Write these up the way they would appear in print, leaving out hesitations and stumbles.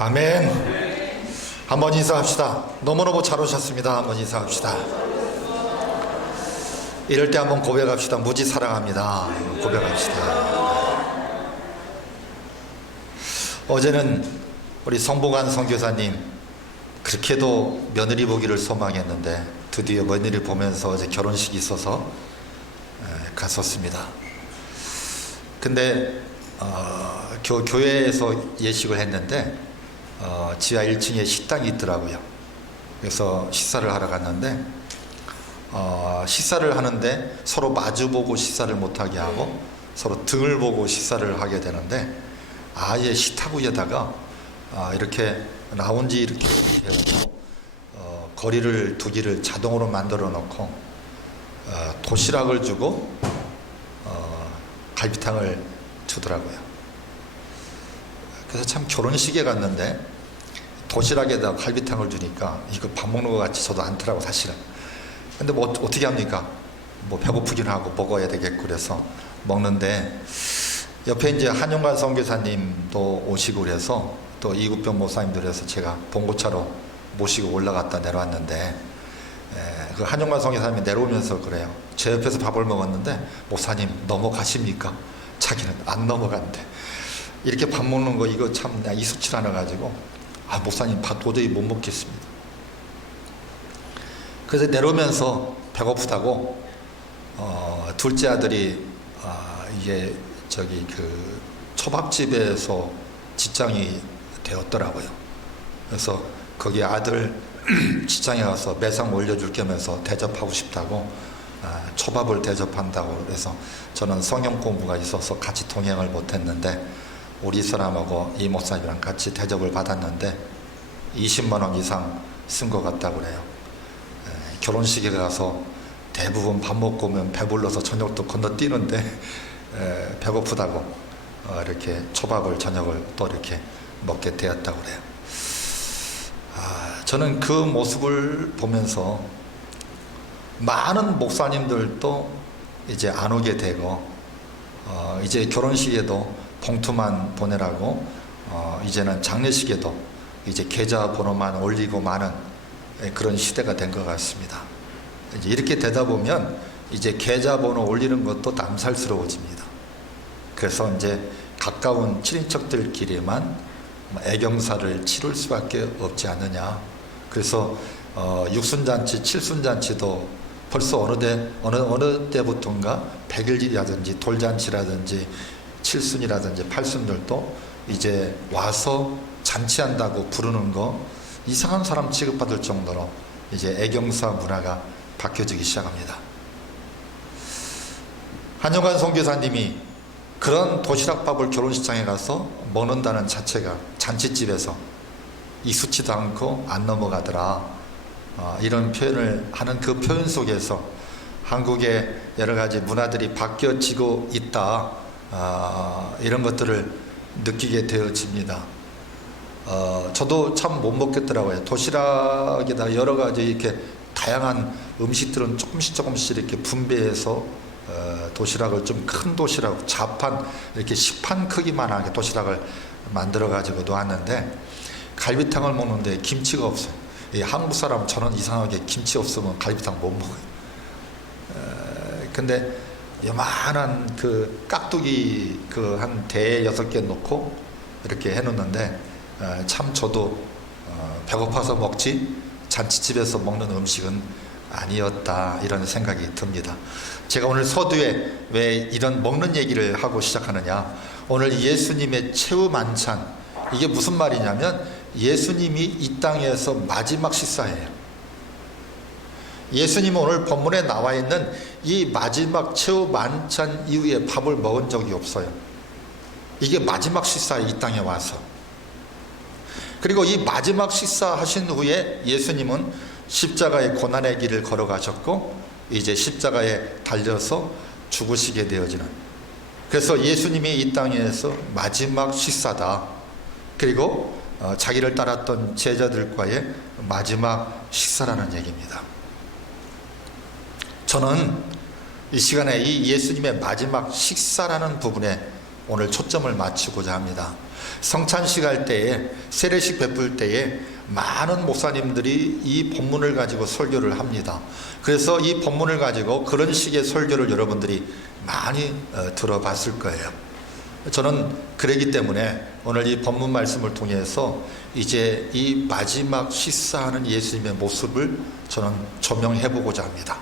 아멘. 한번 인사합시다. 너무너무 잘 오셨습니다. 한번 인사합시다. 이럴 때 한번 고백합시다. 무지 사랑합니다. 고백합시다. 어제는 우리 성봉한 선교사님 그렇게도 며느리 보기를 소망했는데 드디어 며느리 보면서 어제 결혼식이 있어서 갔었습니다. 근데 교회에서 예식을 했는데 지하 1층에 식당이 있더라고요. 그래서 식사를 하러 갔는데 식사를 하는데 서로 마주보고 식사를 못하게 하고 서로 등을 보고 식사를 하게 되는데 아예 식탁 위에다가 이렇게 라운지 이렇게 해가지고 거리를 두기를 자동으로 만들어 놓고 도시락을 주고 갈비탕을 주더라고요. 그래서 참 결혼식에 갔는데 도시락에다 갈비탕을 주니까 이거 밥 먹는 것 같이 저도 않더라고 사실은. 근데 뭐 어떻게 합니까? 뭐 배고프긴 하고 먹어야 되겠고 그래서 먹는데 옆에 이제 한용관 선교사님도 오시고 그래서 또 이국병 목사님들 해서 제가 봉고차로 모시고 올라갔다 내려왔는데 그 한용관 선교사님이 내려오면서 그래요. 제 옆에서 밥을 먹었는데 목사님 넘어가십니까? 자기는 안 넘어간대. 이렇게 밥 먹는 거 이거 참 익숙치 않아 가지고 목사님 밥 도저히 못 먹겠습니다. 그래서 내려오면서 배고프다고 둘째 아들이 이게 저기 그 초밥집에서 직장이 되었더라고요. 그래서 거기 아들 직장에 가서 매상 올려줄 겸해서 대접하고 싶다고 초밥을 대접한다고 그래서 저는 성경 공부가 있어서 같이 동행을 못했는데 우리 사람하고 이 목사님이랑 같이 대접을 받았는데 20만 원 이상 쓴 것 같다고 그래요. 결혼식에 가서 대부분 밥 먹고 오면 배불러서 저녁도 건너뛰는데 배고프다고 이렇게 초밥을 저녁을 또 이렇게 먹게 되었다고 그래요. 저는 그 모습을 보면서 많은 목사님들도 이제 안 오게 되고 이제 결혼식에도 봉투만 보내라고 이제는 장례식에도 이제 계좌번호만 올리고 마는 그런 시대가 된 것 같습니다. 이제 이렇게 되다 보면 이제 계좌번호 올리는 것도 남살스러워집니다. 그래서 이제 가까운 친인척들끼리만 애경사를 치룰 수밖에 없지 않느냐. 그래서 육순잔치, 칠순잔치도 벌써 어느 때부터인가 백일이라든지 돌잔치라든지 칠순이라든지 팔순들도 이제 와서 잔치한다고 부르는 거 이상한 사람 취급받을 정도로 이제 애경사 문화가 바뀌어지기 시작합니다. 한용관 선교사님이 그런 도시락밥을 결혼식장에 가서 먹는다는 자체가 잔치집에서 익숙치도 않고 안 넘어가더라. 이런 표현을 하는 그 표현 속에서 한국의 여러 가지 문화들이 바뀌어지고 있다. 이런 것들을 느끼게 되어집니다. 저도 참 못 먹겠더라고요. 도시락에다 여러 가지 이렇게 다양한 음식들은 조금씩 이렇게 분배해서 도시락을 좀 큰 도시락, 자판 이렇게 식판 크기만하게 도시락을 만들어 가지고 놓았는데 갈비탕을 먹는데 김치가 없어요. 한국 사람 저는 이상하게 김치 없으면 갈비탕 못 먹어요. 근데 요만한 그 깍두기 그 한 대에 6개 놓고 이렇게 해놓는데 참 저도 배고파서 먹지 잔치집에서 먹는 음식은 아니었다 이런 생각이 듭니다. 제가 오늘 서두에 왜 이런 먹는 얘기를 하고 시작하느냐, 오늘 예수님의 최후 만찬, 이게 무슨 말이냐면 예수님이 이 땅에서 마지막 식사예요. 예수님은 오늘 본문에 나와 있는 이 마지막 최후 만찬 이후에 밥을 먹은 적이 없어요. 이게 마지막 식사예요, 이 땅에 와서. 그리고 이 마지막 식사하신 후에 예수님은 십자가의 고난의 길을 걸어가셨고 이제 십자가에 달려서 죽으시게 되어지는, 그래서 예수님이 이 땅에서 마지막 식사다. 그리고 자기를 따랐던 제자들과의 마지막 식사라는 얘기입니다. 저는 이 시간에 이 예수님의 마지막 식사라는 부분에 오늘 초점을 맞추고자 합니다. 성찬식 할 때에, 세례식 베풀 때에 많은 목사님들이 이 본문을 가지고 설교를 합니다. 그래서 이 본문을 가지고 그런 식의 설교를 여러분들이 많이 들어봤을 거예요. 저는 그러기 때문에 오늘 이 본문 말씀을 통해서 이제 이 마지막 식사하는 예수님의 모습을 저는 조명해 보고자 합니다.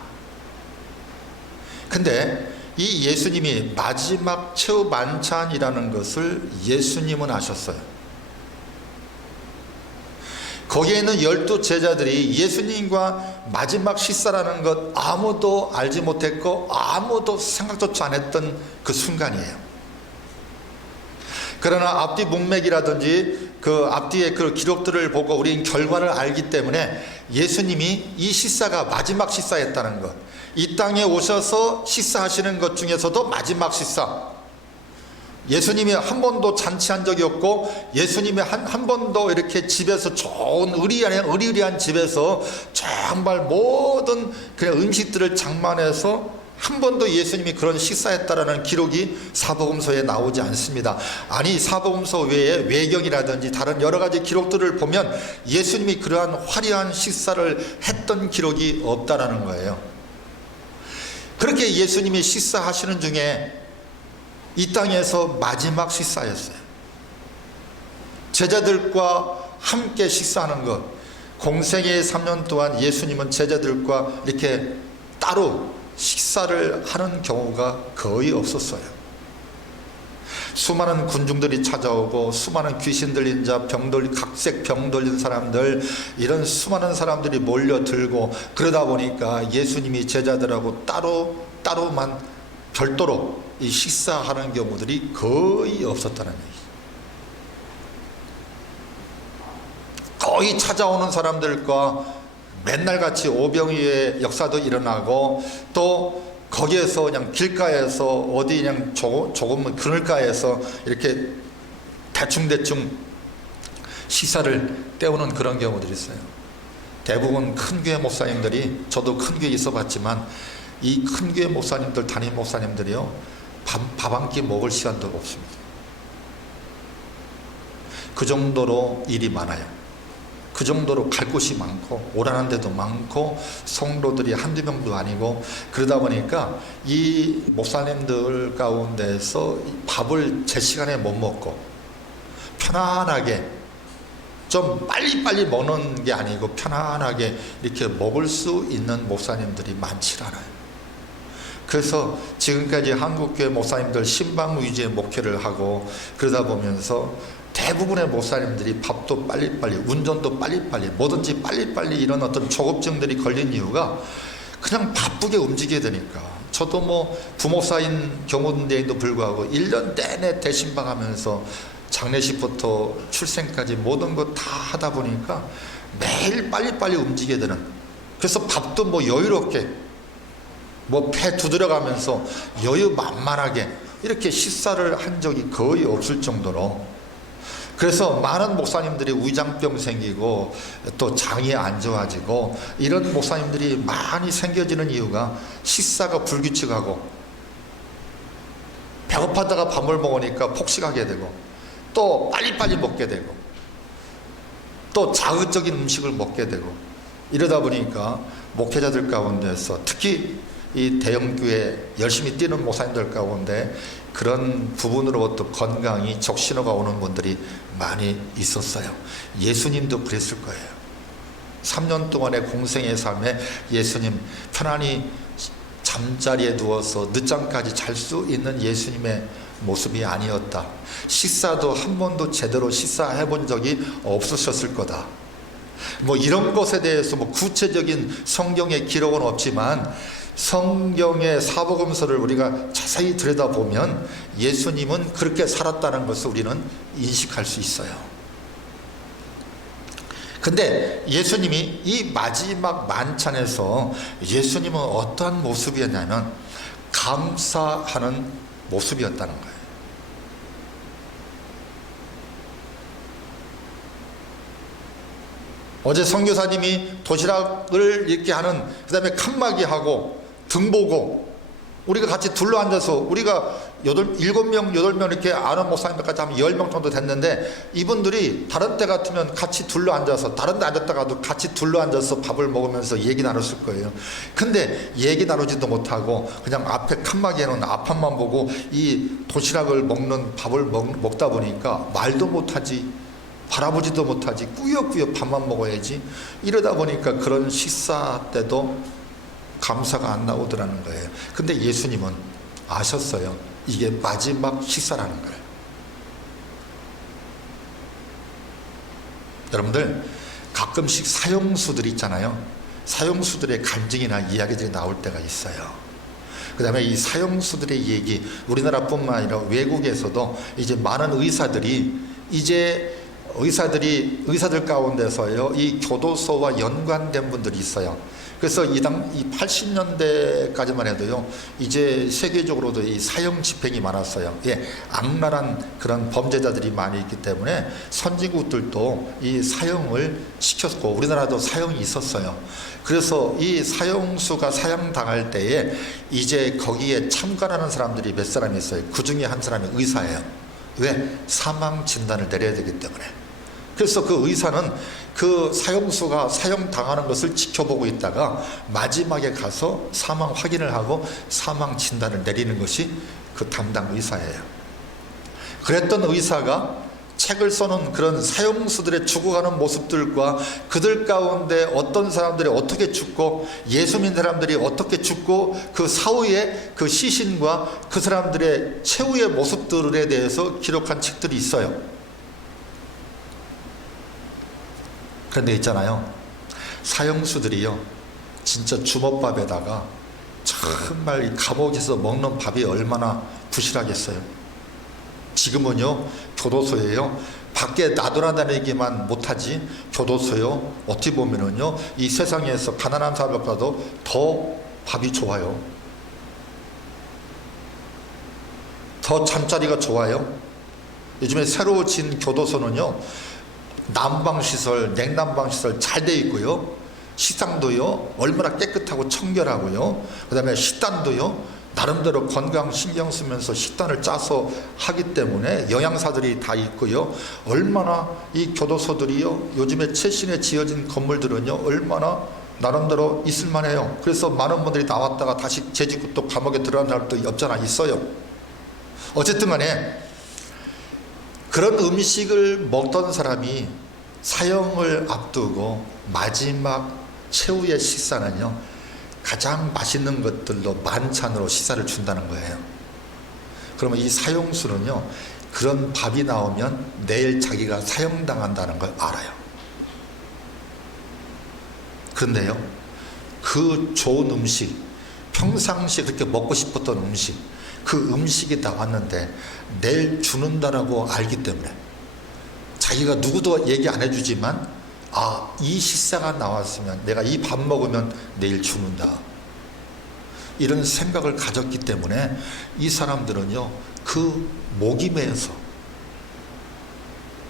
근데 이 예수님이 마지막 최후 만찬이라는 것을 예수님은 아셨어요. 거기에 있는 12 제자들이 예수님과 마지막 식사라는 것 아무도 알지 못했고 아무도 생각조차 안 했던 그 순간이에요. 그러나 앞뒤 문맥이라든지 그 앞뒤의 그 기록들을 보고 우리는 결과를 알기 때문에 예수님이 이 식사가 마지막 식사였다는 것, 이 땅에 오셔서 식사하시는 것 중에서도 마지막 식사, 예수님이 한 번도 잔치한 적이 없고 예수님이 한 번도 이렇게 집에서 좋은 의리의리한 집에서 정말 모든 그냥 음식들을 장만해서 한 번도 예수님이 그런 식사했다라는 기록이 사복음서에 나오지 않습니다. 아니, 사복음서 외에 외경이라든지 다른 여러 가지 기록들을 보면 예수님이 그러한 화려한 식사를 했던 기록이 없다라는 거예요. 그렇게 예수님이 식사하시는 중에 이 땅에서 마지막 식사였어요. 제자들과 함께 식사하는 것, 공생의 3년 동안 예수님은 제자들과 이렇게 따로 식사를 하는 경우가 거의 없었어요. 수많은 군중들이 찾아오고 수많은 귀신 들린 자, 각색 병 돌린 사람들, 이런 수많은 사람들이 몰려들고 그러다 보니까 예수님이 제자들하고 따로만 별도로 이 식사하는 경우들이 거의 없었다는 얘기죠. 거의 찾아오는 사람들과 맨날 같이 오병이의 역사도 일어나고 또 거기에서 그냥 길가에서 어디 그냥 조금 그늘가에서 이렇게 대충 식사를 때우는 그런 경우들이 있어요. 대부분 큰 교회 목사님들이, 저도 큰 교회 있어 봤지만 이 큰 교회 목사님들, 담임 목사님들이요, 밥 한 끼 먹을 시간도 없습니다. 그 정도로 일이 많아요. 그 정도로 갈 곳이 많고 오라는 데도 많고 성도들이 한두 명도 아니고 그러다 보니까 이 목사님들 가운데서 밥을 제 시간에 못 먹고 편안하게 좀 빨리빨리 먹는 게 아니고 편안하게 이렇게 먹을 수 있는 목사님들이 많지 않아요. 그래서 지금까지 한국교회 목사님들 신방 위주의 목회를 하고 그러다 보면서 대부분의 목사님들이 밥도 빨리빨리, 운전도 빨리빨리, 뭐든지 빨리빨리 이런 어떤 조급증들이 걸린 이유가 그냥 바쁘게 움직여야 되니까. 저도 뭐 부목사인 경우인데도 불구하고 1년 내내 대신방하면서 장례식부터 출생까지 모든 거 다 하다 보니까 매일 빨리빨리 움직여야 되는. 그래서 밥도 뭐 여유롭게 뭐 배 두드려가면서 여유 만만하게 이렇게 식사를 한 적이 거의 없을 정도로. 그래서 많은 목사님들이 위장병 생기고 또 장이 안 좋아지고 이런 목사님들이 많이 생겨지는 이유가 식사가 불규칙하고 배고파다가 밥을 먹으니까 폭식하게 되고 또 빨리빨리 먹게 되고 또 자극적인 음식을 먹게 되고 이러다 보니까 목회자들 가운데서 특히 이 대형교회 열심히 뛰는 목사님들 가운데 그런 부분으로부터 건강이 적신호가 오는 분들이 많이 있었어요. 예수님도 그랬을 거예요. 3년 동안의 공생의 삶에 예수님 편안히 잠자리에 누워서 늦잠까지 잘 수 있는 예수님의 모습이 아니었다. 식사도 한 번도 제대로 식사해 본 적이 없으셨을 거다. 뭐 이런 것에 대해서 뭐 구체적인 성경의 기록은 없지만 성경의 사복음서를 우리가 자세히 들여다보면 예수님은 그렇게 살았다는 것을 우리는 인식할 수 있어요. 근데 예수님이 이 마지막 만찬에서 예수님은 어떠한 모습이었냐면 감사하는 모습이었다는 거예요. 어제 선교사님이 도시락을 이렇게 하는, 그 다음에 칸막이 하고 등 보고 우리가 같이 둘러앉아서 우리가 일곱 명, 여덟 명 이렇게 아는 목사님들까지 하면 10명 정도 됐는데, 이분들이 다른 때 같으면 같이 둘러 앉아서, 다른 데 앉았다가도 같이 둘러 앉아서 밥을 먹으면서 얘기 나눴을 거예요. 근데 얘기 나누지도 못하고 그냥 앞에 칸막이에는 앞판만 보고 이 도시락을 먹는 밥을 먹다 보니까 말도 못하지, 바라보지도 못하지, 꾸역꾸역 밥만 먹어야지. 이러다 보니까 그런 식사 때도 감사가 안 나오더라는 거예요. 근데 예수님은 아셨어요. 이게 마지막 식사라는 거예요. 여러분들, 가끔씩 사형수들 있잖아요. 사형수들의 간증이나 이야기들이 나올 때가 있어요. 그 다음에 이 사형수들의 얘기, 우리나라뿐만 아니라 외국에서도 이제 많은 의사들 가운데서요, 이 교도소와 연관된 분들이 있어요. 그래서 이 80년대까지만 해도요, 이제 세계적으로도 이 사형 집행이 많았어요. 예, 악랄한 그런 범죄자들이 많이 있기 때문에 선진국들도 이 사형을 시켰고, 우리나라도 사형이 있었어요. 그래서 이 사형수가 사형당할 때에 이제 거기에 참관하는 사람들이 몇 사람이 있어요. 그 중에 한 사람이 의사예요. 왜? 사망 진단을 내려야 되기 때문에. 그래서 그 의사는 그 사형수가 사형당하는 것을 지켜보고 있다가 마지막에 가서 사망 확인을 하고 사망 진단을 내리는 것이 그 담당 의사예요. 그랬던 의사가 책을 써놓은 그런 사형수들의 죽어가는 모습들과 그들 가운데 어떤 사람들이 어떻게 죽고 예수 믿는 사람들이 어떻게 죽고 그 사후의 그 시신과 그 사람들의 최후의 모습들에 대해서 기록한 책들이 있어요. 그런데 있잖아요, 사형수들이요, 진짜 주먹밥에다가 정말 이 감옥에서 먹는 밥이 얼마나 부실하겠어요. 지금은요, 교도소에요, 밖에 나돌아다니기만 못하지, 교도소요, 어떻게 보면은요, 이 세상에서 가난한 사람보다도 더 밥이 좋아요. 더 잠자리가 좋아요. 요즘에 새로 진 교도소는요, 난방시설, 냉난방시설 잘 돼 있고요, 식당도요 얼마나 깨끗하고 청결하고요, 그 다음에 식단도요 나름대로 건강 신경 쓰면서 식단을 짜서 하기 때문에 영양사들이 다 있고요, 얼마나 이 교도소들이요, 요즘에 최신에 지어진 건물들은요 얼마나 나름대로 있을만해요. 그래서 많은 분들이 나왔다가 다시 재짓고 또 감옥에 들어간 사람도 없잖아, 있어요. 어쨌든 간에 그런 음식을 먹던 사람이 사형을 앞두고 마지막 최후의 식사는요, 가장 맛있는 것들로 만찬으로 식사를 준다는 거예요. 그러면 이 사형수는요, 그런 밥이 나오면 내일 자기가 사형당한다는 걸 알아요. 그런데요, 그 좋은 음식, 평상시에 그렇게 먹고 싶었던 음식, 그 음식이 나왔는데 내일 죽는다라고 알기 때문에 자기가 누구도 얘기 안 해주지만, 아, 이 식사가 나왔으면 내가 이 밥 먹으면 내일 죽는다, 이런 생각을 가졌기 때문에 이 사람들은요, 그 목이 메어서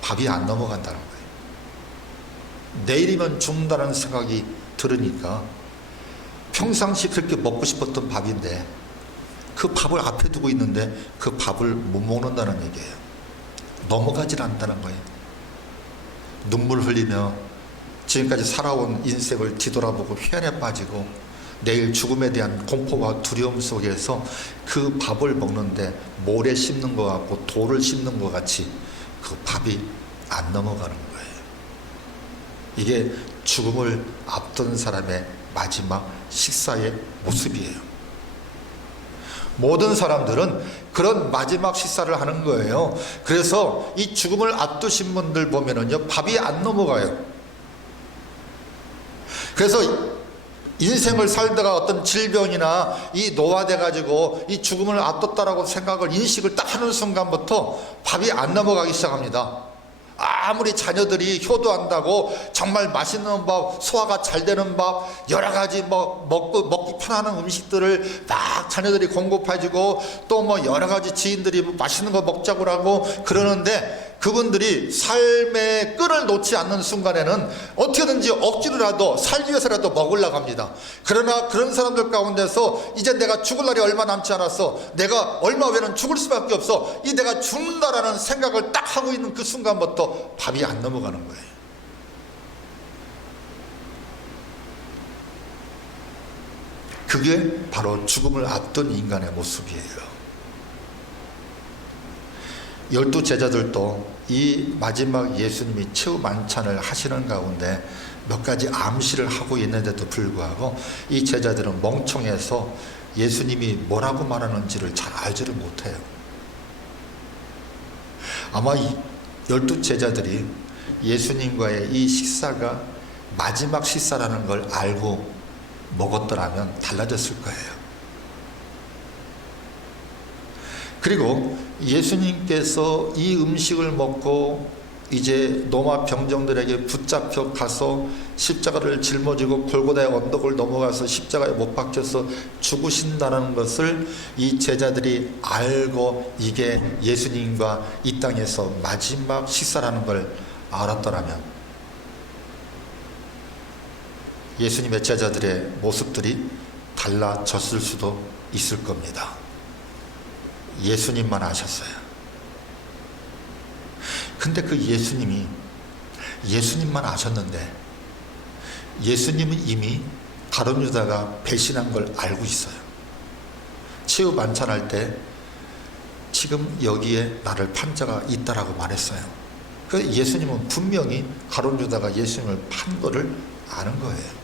밥이 안 넘어간다는 거예요. 내일이면 죽는다는 생각이 들으니까 평상시 그렇게 먹고 싶었던 밥인데 그 밥을 앞에 두고 있는데 그 밥을 못 먹는다는 얘기예요. 넘어가질 않는다는 거예요. 눈물 흘리며 지금까지 살아온 인생을 뒤돌아보고 회한에 빠지고 내일 죽음에 대한 공포와 두려움 속에서 그 밥을 먹는데 모래 씹는 것 같고 돌을 씹는 것 같이 그 밥이 안 넘어가는 거예요. 이게 죽음을 앞둔 사람의 마지막 식사의 모습이에요. 모든 사람들은 그런 마지막 식사를 하는 거예요. 그래서 이 죽음을 앞두신 분들 보면은요, 밥이 안 넘어가요. 그래서 인생을 살다가 어떤 질병이나 이 노화돼 가지고 이 죽음을 앞뒀다라고 생각을, 인식을 딱 하는 순간부터 밥이 안 넘어가기 시작합니다. 아무리 자녀들이 효도한다고 정말 맛있는 밥, 소화가 잘 되는 밥, 여러 가지 먹기 편한 음식들을 막 자녀들이 공급해주고 또 여러 가지 지인들이 맛있는 거 먹자고 하고 그러는데, 그분들이 삶의 끈을 놓지 않는 순간에는 어떻게든지 억지로라도 살기 위해서라도 먹으려고 합니다. 그러나 그런 사람들 가운데서 이제 내가 죽을 날이 얼마 남지 않았어, 내가 얼마 후에는 죽을 수밖에 없어, 이 내가 죽는다라는 생각을 딱 하고 있는 그 순간부터 밥이 안 넘어가는 거예요. 그게 바로 죽음을 앞둔 인간의 모습이에요. 12 제자들도 이 마지막 예수님이 최후 만찬을 하시는 가운데 몇 가지 암시를 하고 있는데도 불구하고 이 제자들은 멍청해서 예수님이 뭐라고 말하는지를 잘 알지를 못해요. 아마 이 12 제자들이 예수님과의 이 식사가 마지막 식사라는 걸 알고 먹었더라면 달라졌을 거예요. 그리고 예수님께서 이 음식을 먹고 이제 로마 병정들에게 붙잡혀 가서 십자가를 짊어지고 골고다의 언덕을 넘어가서 십자가에 못 박혀서 죽으신다는 것을 이 제자들이 알고 이게 예수님과 이 땅에서 마지막 식사라는 걸 알았더라면 예수님의 제자들의 모습들이 달라졌을 수도 있을 겁니다. 예수님만 아셨어요. 근데 그 예수님만 아셨는데 예수님은 이미 가룟 유다가 배신한 걸 알고 있어요. 최후 만찬할 때 지금 여기에 나를 판 자가 있다라고 말했어요. 그 예수님은 분명히 가룟 유다가 예수님을 판 거를 아는 거예요.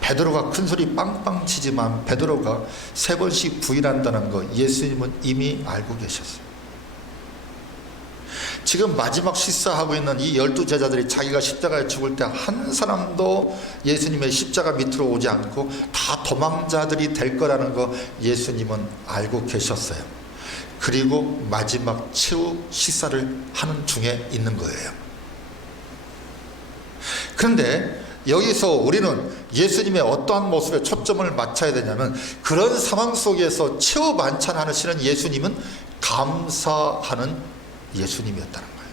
베드로가 큰 소리 빵빵 치지만 베드로가 3번씩 부인한다는 거 예수님은 이미 알고 계셨어요. 지금 마지막 식사하고 있는 이 12 제자들이 자기가 십자가에 죽을 때 한 사람도 예수님의 십자가 밑으로 오지 않고 다 도망자들이 될 거라는 거 예수님은 알고 계셨어요. 그리고 마지막 최후 식사를 하는 중에 있는 거예요. 그런데 여기서 우리는 예수님의 어떠한 모습에 초점을 맞춰야 되냐면 그런 상황 속에서 최후 만찬하시는 예수님은 감사하는 예수님이었다는 거예요.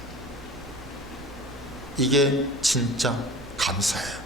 이게 진짜 감사예요.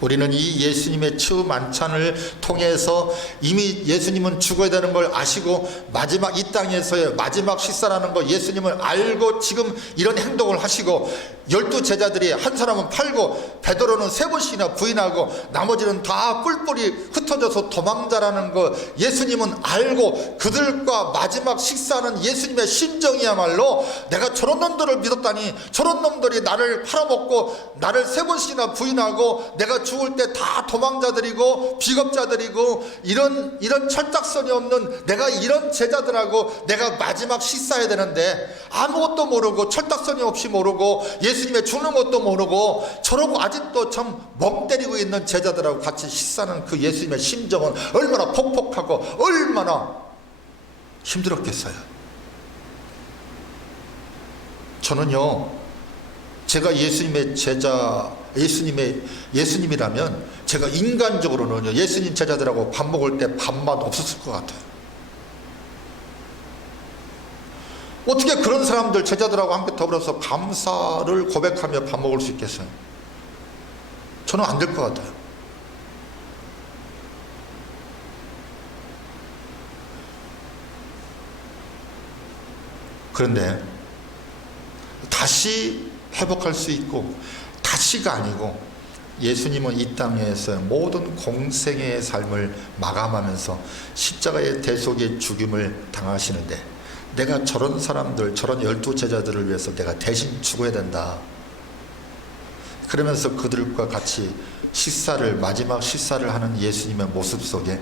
우리는 이 예수님의 최후 만찬을 통해서 이미 예수님은 죽어야 되는 걸 아시고 마지막 이 땅에서의 마지막 식사라는 걸 예수님을 알고 지금 이런 행동을 하시고 12 제자들이 한 사람은 팔고 베드로는 3번씩이나 부인하고 나머지는 다 뿔뿔이 흩어져서 도망자라는 거 예수님은 알고 그들과 마지막 식사하는 예수님의 심정이야말로 내가 저런 놈들을 믿었다니 저런 놈들이 나를 팔아먹고 나를 3번씩이나 부인하고 내가 죽을 때 다 도망자들이고 비겁자들이고 이런 철딱선이 없는 내가 이런 제자들하고 내가 마지막 식사해야 되는데 아무것도 모르고 철딱선이 없이 모르고 예수님의 죽는 것도 모르고 저러고 아직도 참 멍 때리고 있는 제자들하고 같이 식사하는 그 예수님의 심정은 얼마나 폭폭하고 얼마나 힘들었겠어요. 저는요 제가 예수님의 제자 예수님이라면 제가 인간적으로는요 예수님 제자들하고 밥 먹을 때 밥맛 없었을 것 같아요. 어떻게 그런 사람들 제자들하고 함께 더불어서 감사를 고백하며 밥 먹을 수 있겠어요? 저는 안 될 것 같아요. 그런데 다시 회복할 수 있고 다시가 아니고 예수님은 이 땅에서 모든 공생애의 삶을 마감하면서 십자가의 대속의 죽임을 당하시는데 내가 저런 사람들 저런 12 제자들을 위해서 내가 대신 죽어야 된다. 그러면서 그들과 같이 마지막 식사를 하는 예수님의 모습 속에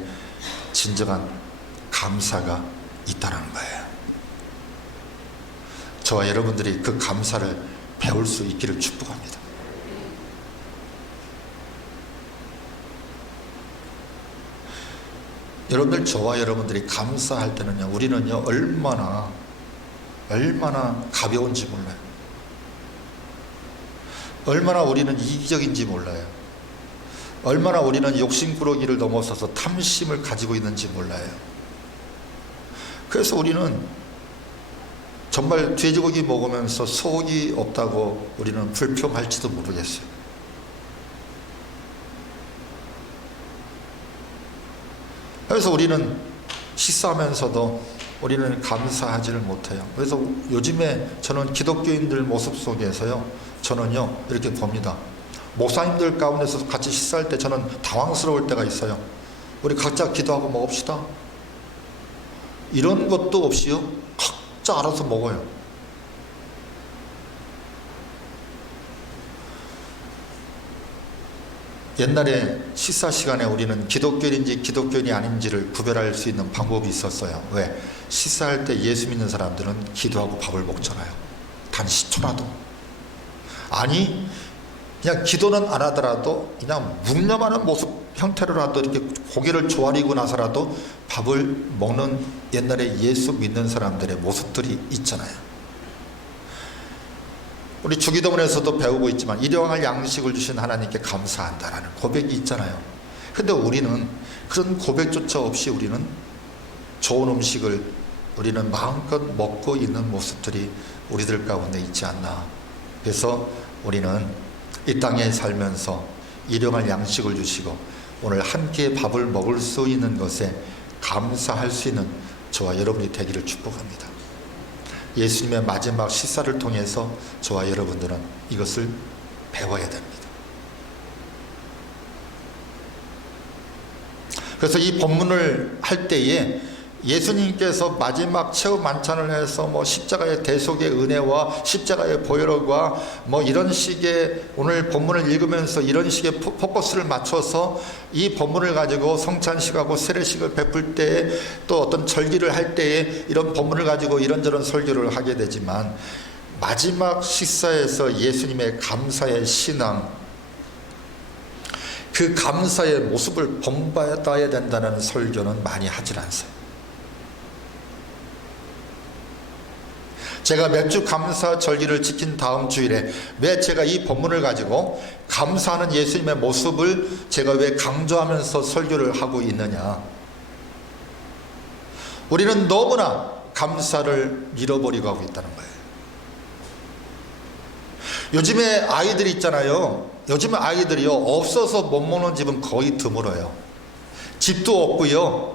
진정한 감사가 있다는 거예요. 저와 여러분들이 그 감사를 배울 수 있기를 축복합니다. 여러분들 저와 여러분들이 감사할 때는요 우리는요 얼마나 가벼운지 몰라요. 얼마나 우리는 이기적인지 몰라요. 얼마나 우리는 욕심꾸러기를 넘어서서 탐심을 가지고 있는지 몰라요. 그래서 우리는 정말 돼지고기 먹으면서 속이 없다고 우리는 불평할지도 모르겠어요. 그래서 우리는 식사하면서도 우리는 감사하지를 못해요. 그래서 요즘에 저는 기독교인들 모습 속에서요, 저는요 이렇게 봅니다. 목사님들 가운데서 같이 식사할 때 저는 당황스러울 때가 있어요. 우리 각자 기도하고 먹읍시다. 이런 것도 없이요, 각자 알아서 먹어요. 옛날에 식사 시간에 우리는 기독교인인지 기독교인이 아닌지를 구별할 수 있는 방법이 있었어요. 왜? 식사할 때 예수 믿는 사람들은 기도하고 밥을 먹잖아요. 단 10초라도. 아니, 그냥 기도는 안 하더라도 그냥 묵념하는 모습 형태로라도 이렇게 고개를 조아리고 나서라도 밥을 먹는 옛날에 예수 믿는 사람들의 모습들이 있잖아요. 우리 주기도문에서도 배우고 있지만 일용할 양식을 주신 하나님께 감사한다라는 고백이 있잖아요. 근데 우리는 그런 고백조차 없이 우리는 좋은 음식을 우리는 마음껏 먹고 있는 모습들이 우리들 가운데 있지 않나. 그래서 우리는 이 땅에 살면서 일용할 양식을 주시고 오늘 한 끼의 밥을 먹을 수 있는 것에 감사할 수 있는 저와 여러분이 되기를 축복합니다. 예수님의 마지막 식사를 통해서 저와 여러분들은 이것을 배워야 됩니다. 그래서 이 본문을 할 때에 예수님께서 마지막 최후 만찬을 해서 십자가의 대속의 은혜와 십자가의 보혈과 이런 식의 오늘 본문을 읽으면서 이런 식의 포커스를 맞춰서 이 본문을 가지고 성찬식하고 세례식을 베풀 때에 또 어떤 절기를 할 때에 이런 본문을 가지고 이런저런 설교를 하게 되지만 마지막 식사에서 예수님의 감사의 신앙, 그 감사의 모습을 본받아야 된다는 설교는 많이 하질 않아요. 제가 몇 주 감사 절기를 지킨 다음 주일에 왜 제가 이 본문을 가지고 감사하는 예수님의 모습을 제가 왜 강조하면서 설교를 하고 있느냐. 우리는 너무나 감사를 잃어버리고 하고 있다는 거예요. 요즘에 아이들이 있잖아요. 요즘에 아이들이요, 없어서 못 먹는 집은 거의 드물어요. 집도 없고요,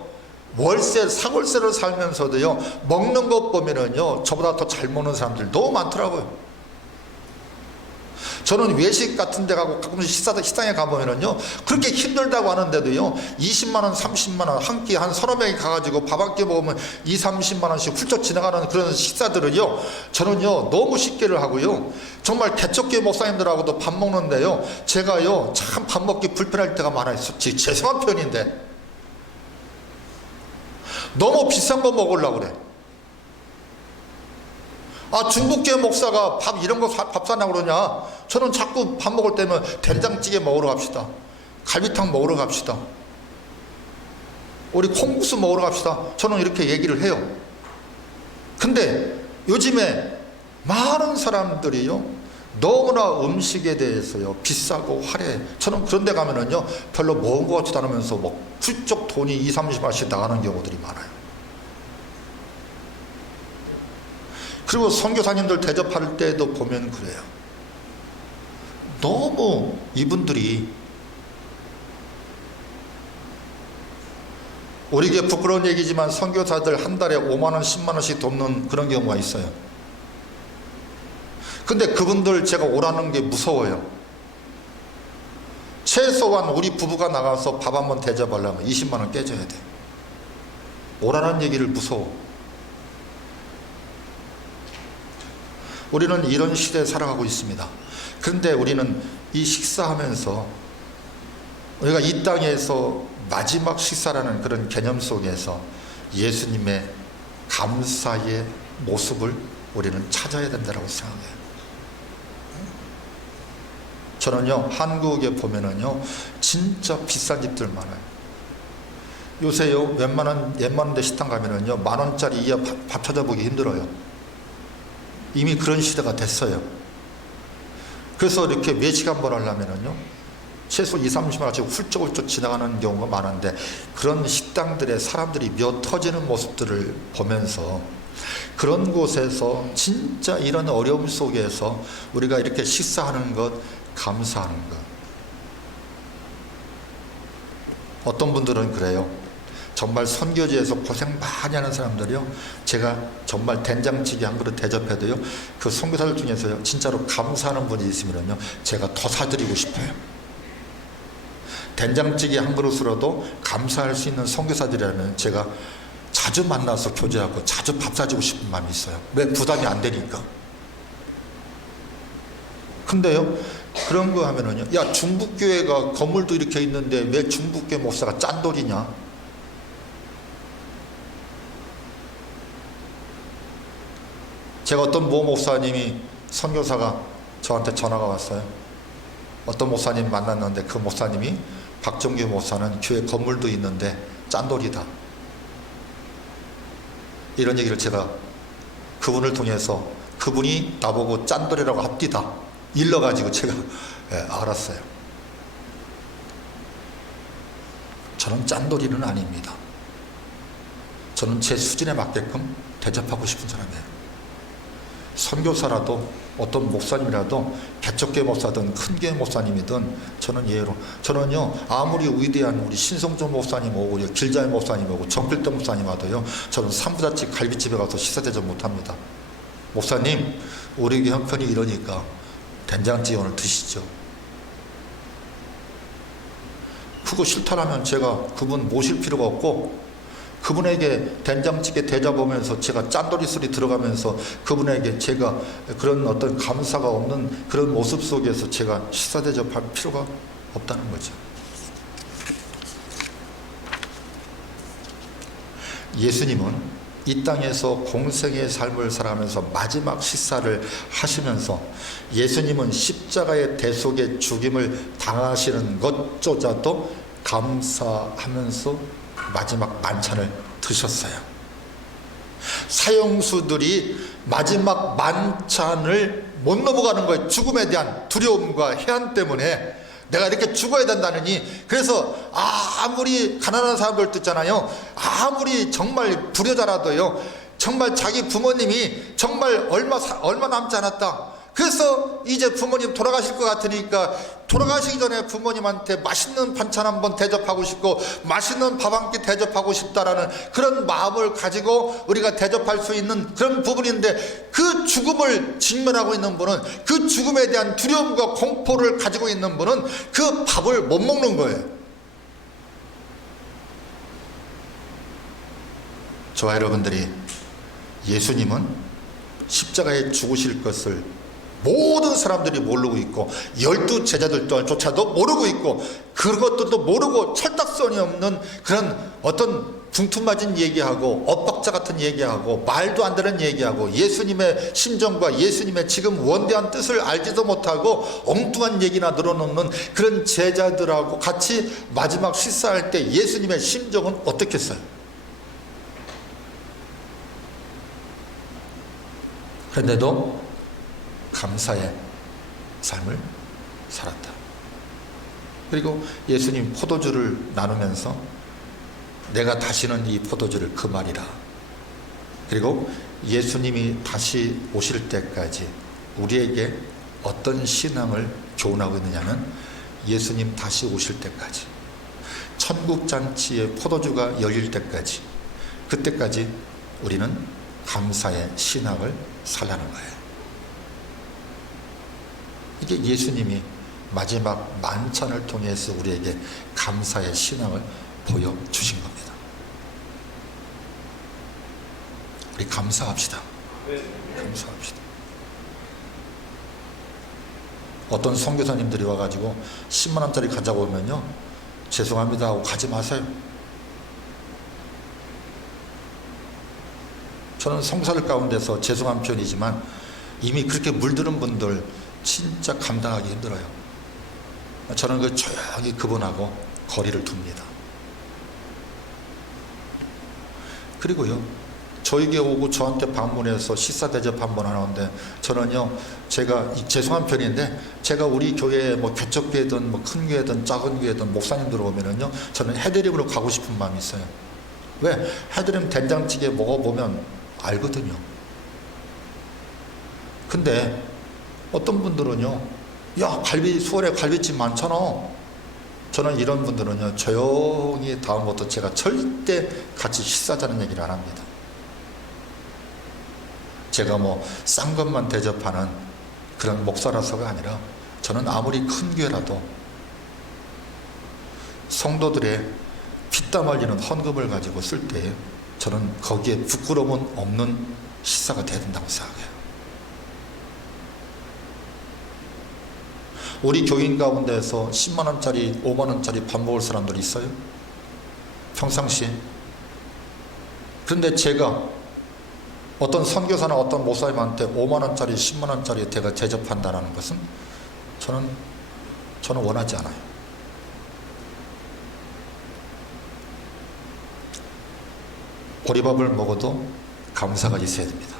월세, 사골세로 살면서도요, 먹는 것 보면은요, 저보다 더 잘 먹는 사람들 너무 많더라고요. 저는 외식 같은 데 가고 가끔씩 식당에 가보면은요, 그렇게 힘들다고 하는데도요, 20만원, 30만원, 한 끼 한 서너 명이 가가지고 밥 한 끼 먹으면 20-30만원씩 훌쩍 지나가는 그런 식사들은요, 저는요, 너무 쉽게를 하고요, 정말 개척교회 목사님들하고도 밥 먹는데요, 제가요, 참 밥 먹기 불편할 때가 많아요. 죄송한 편인데. 너무 비싼 거 먹으려고 그래. 중국계 목사가 밥 이런 거 밥 사냐고 그러냐. 저는 자꾸 밥 먹을 때면 된장찌개 먹으러 갑시다, 갈비탕 먹으러 갑시다, 우리 콩국수 먹으러 갑시다, 저는 이렇게 얘기를 해요. 근데 요즘에 많은 사람들이요, 너무나 음식에 대해서요, 비싸고 화려해. 저는 그런 데 가면은요, 별로 먹은 것 같지도 않으면서 훌쩍 돈이 20-30만원씩 나가는 경우들이 많아요. 그리고 선교사님들 대접할 때도 보면 그래요. 너무 이분들이, 우리에게 부끄러운 얘기지만 선교사들 한 달에 5만원, 10만원씩 돕는 그런 경우가 있어요. 근데 그분들 제가 오라는 게 무서워요. 최소한 우리 부부가 나가서 밥 한번 대접하려면 20만원 깨져야 돼. 오라는 얘기를 무서워. 우리는 이런 시대에 살아가고 있습니다. 그런데 우리는 이 식사하면서 우리가 이 땅에서 마지막 식사라는 그런 개념 속에서 예수님의 감사의 모습을 우리는 찾아야 된다고 생각해요. 저는요, 한국에 보면은요, 진짜 비싼 집들 많아요. 요새요, 웬만한 데 식당 가면은요, 10,000원짜리 이하 밥 찾아보기 힘들어요. 이미 그런 시대가 됐어요. 그래서 이렇게 외식 한번 하려면은요, 최소 20-30만원씩 훌쩍훌쩍 지나가는 경우가 많은데, 그런 식당들에 사람들이 몇 터지는 모습들을 보면서 그런 곳에서 진짜 이런 어려움 속에서 우리가 이렇게 식사하는 것, 감사하는 것. 어떤 분들은 그래요. 정말 선교지에서 고생 많이 하는 사람들이요, 제가 정말 된장찌개 한 그릇 대접해도요, 그 선교사들 중에서요 진짜로 감사하는 분이 있으면요 제가 더 사드리고 싶어요. 된장찌개 한 그릇으로도 감사할 수 있는 선교사들이라면 제가 자주 만나서 교제하고 자주 밥 사주고 싶은 마음이 있어요. 왜? 부담이 안 되니까. 근데요, 그런 거 하면은요, 야, 중북교회가 건물도 이렇게 있는데 왜 중북교회 목사가 짠돌이냐? 제가 어떤 모 목사님이, 선교사가 저한테 전화가 왔어요. 어떤 목사님 만났는데 그 목사님이, 박정규 목사는 교회 건물도 있는데 짠돌이다, 이런 얘기를 제가 그분을 통해서, 그분이 나보고 짠돌이라고 합디다 일러가지고 제가 알았어요. 저는 짠돌이는 아닙니다. 저는 제 수준에 맞게끔 대접하고 싶은 사람이에요. 선교사라도 어떤 목사님이라도 개척교회 목사든 큰교회 목사님이든 저는 예로, 저는요 아무리 위대한 우리 신성조 목사님 오고 길자의 목사님 오고 정필동 목사님 와도요 저는 삼부자집 갈비집에 가서 식사대접 못합니다. 목사님, 우리 교회 형편이 이러니까 된장찌개 오늘 드시죠. 그거 싫다라면 제가 그분 모실 필요가 없고, 그분에게 된장찌개 대접하면서 제가 짠돌이 소리 들어가면서 그분에게 제가 그런 어떤 감사가 없는 그런 모습 속에서 제가 식사 대접할 필요가 없다는 거죠. 예수님은 이 땅에서 공생의 삶을 살아가면서 마지막 식사를 하시면서, 예수님은 십자가의 대속의 죽임을 당하시는 것조차도 감사하면서 마지막 만찬을 드셨어요. 사형수들이 마지막 만찬을 못 넘어가는 거예요. 죽음에 대한 두려움과 해안 때문에 내가 이렇게 죽어야 된다느니. 그래서 아무리 가난한 사람들 듣잖아요, 아무리 정말 불효자라도요, 정말 자기 부모님이 정말 얼마 남지 않았다, 그래서 이제 부모님 돌아가실 것 같으니까 돌아가시기 전에 부모님한테 맛있는 반찬 한번 대접하고 싶고 맛있는 밥 한 끼 대접하고 싶다라는 그런 마음을 가지고 우리가 대접할 수 있는 그런 부분인데, 그 죽음을 직면하고 있는 분은, 그 죽음에 대한 두려움과 공포를 가지고 있는 분은 그 밥을 못 먹는 거예요. 저와 여러분들이 예수님은 십자가에 죽으실 것을 모든 사람들이 모르고 있고 12 제자들조차도 모르고 있고, 그것들도 모르고 철딱선이 없는 그런 어떤 붕퉁맞은 얘기하고 엇박자 같은 얘기하고 말도 안 되는 얘기하고 예수님의 심정과 예수님의 지금 원대한 뜻을 알지도 못하고 엉뚱한 얘기나 늘어놓는 그런 제자들하고 같이 마지막 식사할 때 예수님의 심정은 어떻겠어요? 그런데도 감사의 삶을 살았다. 그리고 예수님 포도주를 나누면서 내가 다시는 이 포도주를 금하리라. 그리고 예수님이 다시 오실 때까지 우리에게 어떤 신앙을 교훈하고 있느냐면, 예수님 다시 오실 때까지, 천국잔치의 포도주가 열릴 때까지, 그때까지 우리는 감사의 신앙을 살라는 거예요. 이게 예수님이 마지막 만찬을 통해서 우리에게 감사의 신앙을 보여주신 겁니다. 우리 감사합시다. 감사합시다. 어떤 선교사님들이 와가지고 10만 원짜리 가자고 하면요, 죄송합니다 하고 가지 마세요. 저는 성사들 가운데서 죄송한 편이지만 이미 그렇게 물드는 분들 진짜 감당하기 힘들어요. 저는 그 조용히 그분하고 거리를 둡니다. 그리고요, 저에게 오고 저한테 방문해서 식사 대접 한번 하는데, 저는요, 제가 죄송한 편인데, 제가 우리 교회에 뭐 개척교회든 뭐 큰 교회든 작은 교회든 목사님들 오면은요, 저는 해드림으로 가고 싶은 마음이 있어요. 왜? 해드림 된장찌개 먹어보면 알거든요. 근데 어떤 분들은요, 야, 수월에 갈비찜 많잖아. 저는 이런 분들은요, 조용히 다음부터 제가 절대 같이 식사자는 얘기를 안 합니다. 제가 뭐 싼 것만 대접하는 그런 목사라서가 아니라, 저는 아무리 큰 교회라도 성도들의 피땀 흘리는 헌금을 가지고 쓸 때 저는 거기에 부끄러움은 없는 식사가 돼야 된다고 생각해요. 우리 교인 가운데에서 10만 원짜리, 5만 원짜리 밥 먹을 사람들이 있어요? 평상시에. 그런데 제가 어떤 선교사나 어떤 목사님한테 5만 원짜리, 10만 원짜리 제가 대접한다는 것은 저는 원하지 않아요. 보리밥을 먹어도 감사가 있어야 됩니다.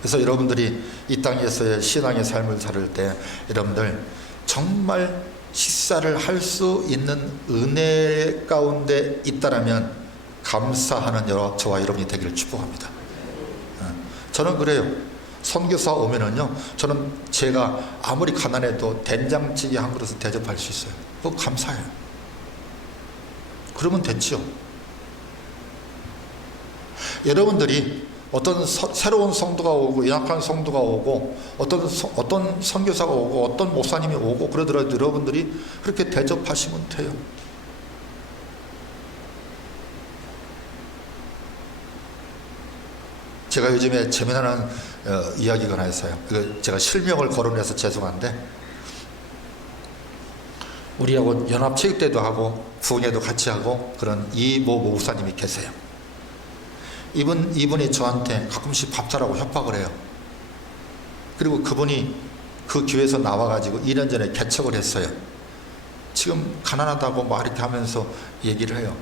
그래서 여러분들이 이 땅에서의 신앙의 삶을 살을 때 여러분들 정말 식사를 할 수 있는 은혜 가운데 있다라면 감사하는 저와 여러분이 되기를 축복합니다. 저는 그래요. 선교사 오면은요, 저는 제가 아무리 가난해도 된장찌개 한 그릇을 대접할 수 있어요. 그거 감사해요. 그러면 됐죠. 여러분들이 어떤 새로운 성도가 오고 연약한 성도가 오고 어떤 선교사가 오고 어떤 목사님이 오고 그러더라도 여러분들이 그렇게 대접하시면 돼요. 제가 요즘에 재미나는 이야기가 하나 있어요. 제가 실명을 거론해서 죄송한데, 우리하고 연합체육대도 하고 부흥회도 같이 하고 그런 이모 목사님이 계세요. 이분이 저한테 가끔씩 밥 사라고 협박을 해요. 그리고 그분이 그 교회에서 나와가지고 2년 전에 개척을 했어요. 지금 가난하다고 막 이렇게 하면서 얘기를 해요.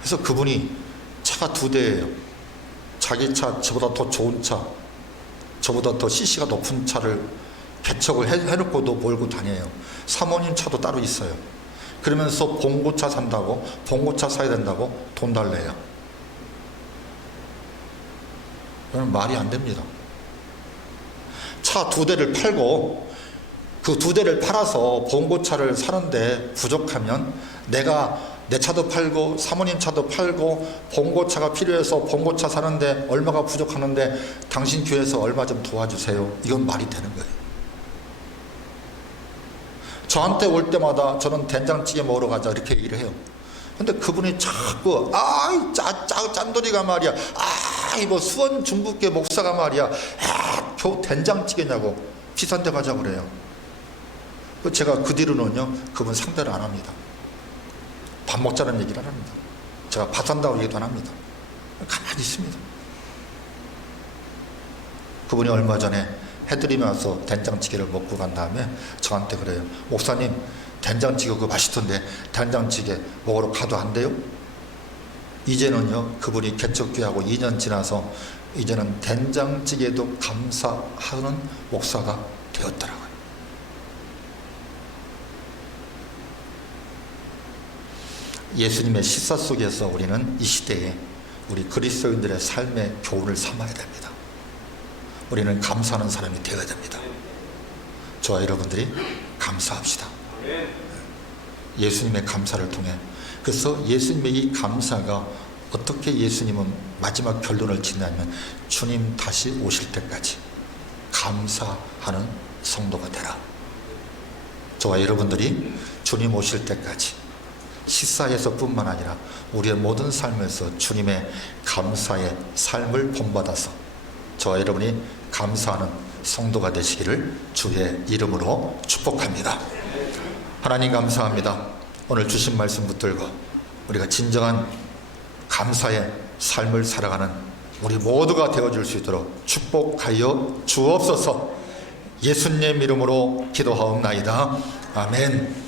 그래서 그분이 차가 2대예요. 자기 차, 저보다 더 좋은 차, 저보다 더 CC가 높은 차를 개척을 해놓고도 몰고 다녀요. 사모님 차도 따로 있어요. 그러면서 봉고차 산다고, 봉고차 사야 된다고 돈 달래요. 이건 말이 안 됩니다. 차 2대를 팔고 그 2대를 팔아서 봉고차를 사는데 부족하면 내 차도 팔고 사모님 차도 팔고 봉고차가 필요해서 봉고차 사는데 얼마가 부족하는데 당신 교회에서 얼마 좀 도와주세요. 이건 말이 되는 거예요. 저한테 올 때마다 저는 된장찌개 먹으러 가자 이렇게 얘기를 해요. 근데 그분이 자꾸 짠돌이가 말이야, 이거 수원 중국계 목사가 말이야, 겨우 된장찌개냐고 비싼 데 가자고 그래요. 제가 그 뒤로는요 그분 상대를 안 합니다. 밥 먹자는 얘기를 안 합니다. 제가 밥 산다고 얘기도 안 합니다. 가만히 있습니다. 그분이 얼마 전에 해드림에 와서 된장찌개를 먹고 간 다음에 저한테 그래요. 목사님, 된장찌개 그거 맛있던데 된장찌개 먹으러 가도 안 돼요? 이제는요 그분이 개척교회하고 2년 지나서 이제는 된장찌개도 감사하는 목사가 되었더라고요. 예수님의 식사 속에서 우리는 이 시대에 우리 그리스도인들의 삶의 교훈을 삼아야 됩니다. 우리는 감사하는 사람이 되어야 됩니다. 저와 여러분들이 감사합시다. 예수님의 감사를 통해. 그래서 예수님의 이 감사가 어떻게 예수님은 마지막 결론을 짓냐면 주님 다시 오실 때까지 감사하는 성도가 되라. 저와 여러분들이 주님 오실 때까지 식사에서 뿐만 아니라 우리의 모든 삶에서 주님의 감사의 삶을 본받아서 저와 여러분이 감사하는 성도가 되시기를 주의 이름으로 축복합니다. 하나님 감사합니다. 오늘 주신 말씀 붙들고 우리가 진정한 감사의 삶을 살아가는 우리 모두가 되어줄 수 있도록 축복하여 주옵소서. 예수님 이름으로 기도하옵나이다. 아멘.